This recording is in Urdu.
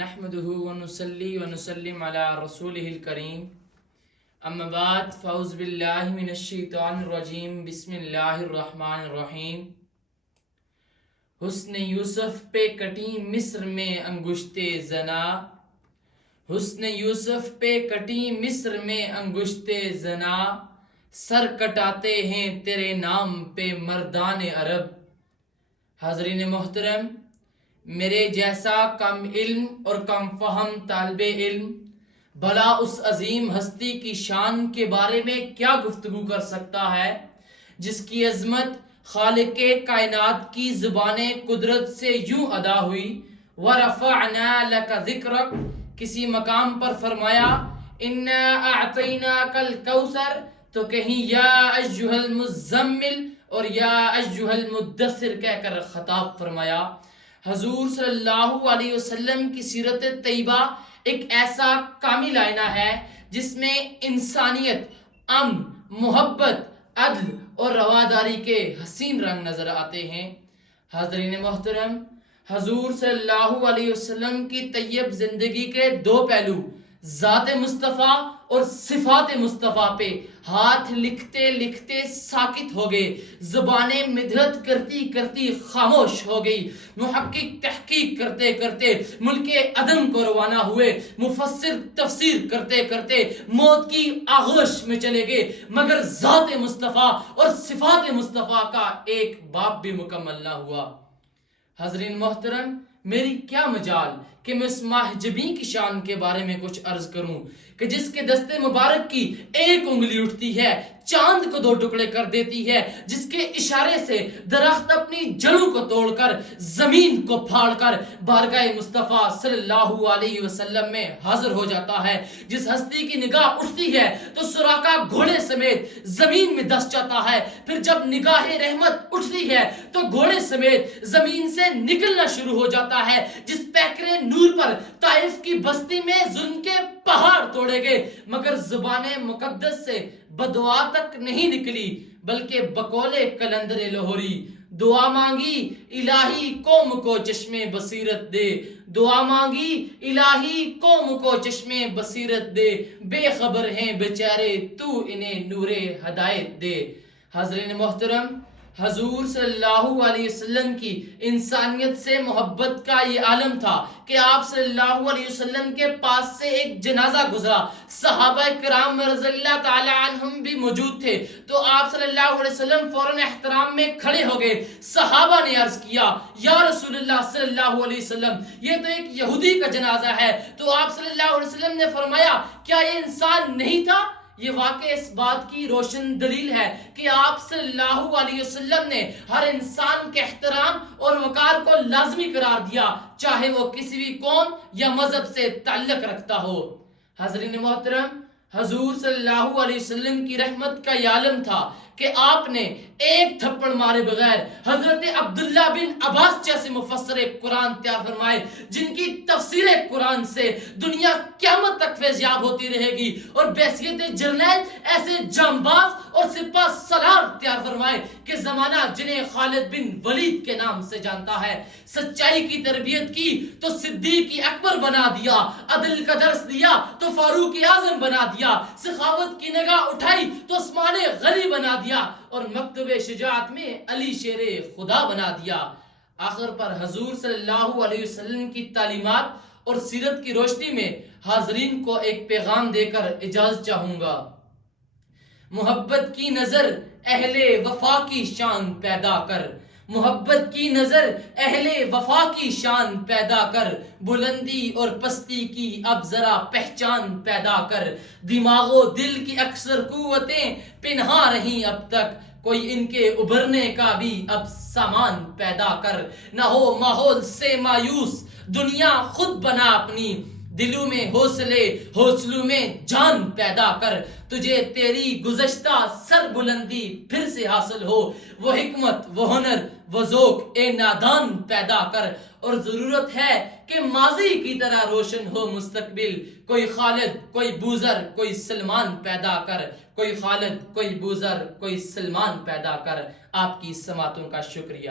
نحمده ونصلي ونسلم على رسوله الكريم اما بعد فاعوذ باللہ من الشیطان الرجیم بسم اللہ الرحمن الرحیم حسن یوسف پہ کٹی مصر میں انگشتے زنا حسن یوسف پہ کٹی مصر میں انگشتے زنا سر کٹاتے ہیں تیرے نام پہ مردان عرب۔ حاضرین محترم، میرے جیسا کم علم اور کم فہم طالب علم بھلا اس عظیم ہستی کی شان کے بارے میں کیا گفتگو کر سکتا ہے جس کی عظمت خالق کائنات کی زبان قدرت سے یوں ادا ہوئی وَرَفَعْنَا لَكَ ذِكْرَكَ۔ کسی مقام پر فرمایا اِنَّا أَعْطَيْنَاكَ الْكَوْثَرَ، تو کہیں یا ایھا المزمل اور یا ایھا المدثر کہہ کر خطاب فرمایا۔ حضور صلی اللہ علیہ وسلم کی سیرت طیبہ ایک ایسا کامل آئینہ ہے جس میں انسانیت، امن، محبت، عدل اور رواداری کے حسین رنگ نظر آتے ہیں۔ حاضرین محترم، حضور صلی اللہ علیہ وسلم کی طیب زندگی کے دو پہلو ذات مصطفیٰ اور صفات مصطفیٰ پہ ہاتھ لکھتے لکھتے ساکت ہو گئے، زبانیں مدحت کرتی کرتی خاموش ہو گئی، محقق تحقیق کرتے کرتے ملک عدم کو روانہ ہوئے، مفسر تفسیر کرتے کرتے موت کی آغوش میں چلے گئے، مگر ذات مصطفیٰ اور صفات مصطفیٰ کا ایک باب بھی مکمل نہ ہوا۔ حاضرین محترم، میری کیا مجال کہ میں اس ماہ جبیں کی شان کے بارے میں کچھ عرض کروں کہ جس کے دستے مبارک کی ایک انگلی اٹھتی ہے چاند کو دو ٹکڑے کر دیتی ہے، جس کے اشارے سے درخت اپنی جڑوں کو توڑ کر زمین کو پھاڑ کر بارگاہ مصطفیٰ صلی اللہ علیہ وسلم میں حاضر ہو جاتا ہے، جس ہستی کی نگاہ اٹھتی ہے تو سراقہ گھوڑے سمیت زمین میں دس جاتا ہے، پھر جب نگاہ رحمت اٹھتی ہے تو گھوڑے سمیت زمین سے نکلنا شروع ہو جاتا ہے، جس پیکرے نور پر طائف کی بستی میں ظلم کے پہاڑ توڑے گئے، مگر زبان مقدس سے بدعا تک نہیں نکلی بلکہ بقول کلندر لاہوری دعا مانگی الہی قوم کو چشم بصیرت دے، دعا مانگی الہی قوم کو چشم بصیرت دے، بے خبر ہیں بیچارے تو انہیں نور ہدایت دے۔ حاضرین محترم، حضور صلی اللہ علیہ وسلم کی انسانیت سے محبت کا یہ عالم تھا کہ آپ صلی اللہ علیہ وسلم کے پاس سے ایک جنازہ گزرا، صحابہ کرام رضی اللہ تعالی عنہم بھی موجود تھے، تو آپ صلی اللہ علیہ وسلم فوراً احترام میں کھڑے ہو گئے۔ صحابہ نے عرض کیا یا رسول اللہ صلی اللہ علیہ وسلم، یہ تو ایک یہودی کا جنازہ ہے، تو آپ صلی اللہ علیہ وسلم نے فرمایا کیا یہ انسان نہیں تھا؟ یہ واقع اس بات کی روشن دلیل ہے کہ آپ صلی اللہ علیہ وسلم نے ہر انسان کے احترام اور وقار کو لازمی قرار دیا، چاہے وہ کسی بھی قوم یا مذہب سے تعلق رکھتا ہو۔ حاضرین محترم، حضور صلی اللہ علیہ وسلم کی رحمت کا یہ عالم تھا کہ آپ نے ایک تھپڑ مارے بغیر حضرت عبداللہ بن عباس جیسے مفسر قرآن تیار فرمائے، جن کی تفسیر قرآن سے دنیا قیامت تک فیضیاب ہوتی رہے گی، اور بحیثیت جرنیل ایسے جانباز اور سپاہ سالار تیار فرمائے کہ زمانہ جنہیں خالد بن ولید کے نام سے جانتا ہے۔ سچائی کی تربیت کی تو صدیق اکبر بنا دیا، عدل کا درس دیا تو فاروق اعظم بنا دیا، سخاوت کی نگاہ اٹھائی تو عثمان غنی بنا دیا، اور مکتب شجاعت میں علی شیر خدا بنا دیا۔ آخر پر حضور صلی اللہ علیہ وسلم کی تعلیمات اور سیرت کی روشنی میں حاضرین کو ایک پیغام دے کر اجازت چاہوں گا۔ محبت کی نظر اہل وفا کی شان پیدا کر، محبت کی نظر اہل وفا کی شان پیدا کر، بلندی اور پستی کی اب ذرا پہچان پیدا کر، دماغ و دل کی اکثر قوتیں پنہا رہیں اب تک، کوئی ان کے ابھرنے کا بھی اب سامان پیدا کر، نہ ہو ماحول سے مایوس دنیا خود بنا اپنی، دلوں میں حوصلوں میں جان پیدا کر، تجھے تیری گزشتہ سر بلندی پھر سے حاصل ہو، وہ حکمت وہ ہنر وہ ذوق اے نادان پیدا کر، اور ضرورت ہے کہ ماضی کی طرح روشن ہو مستقبل، کوئی خالد کوئی بوذر کوئی سلمان پیدا کر، کوئی خالد کوئی بوذر کوئی سلمان پیدا کر۔ آپ کی سماعتوں کا شکریہ۔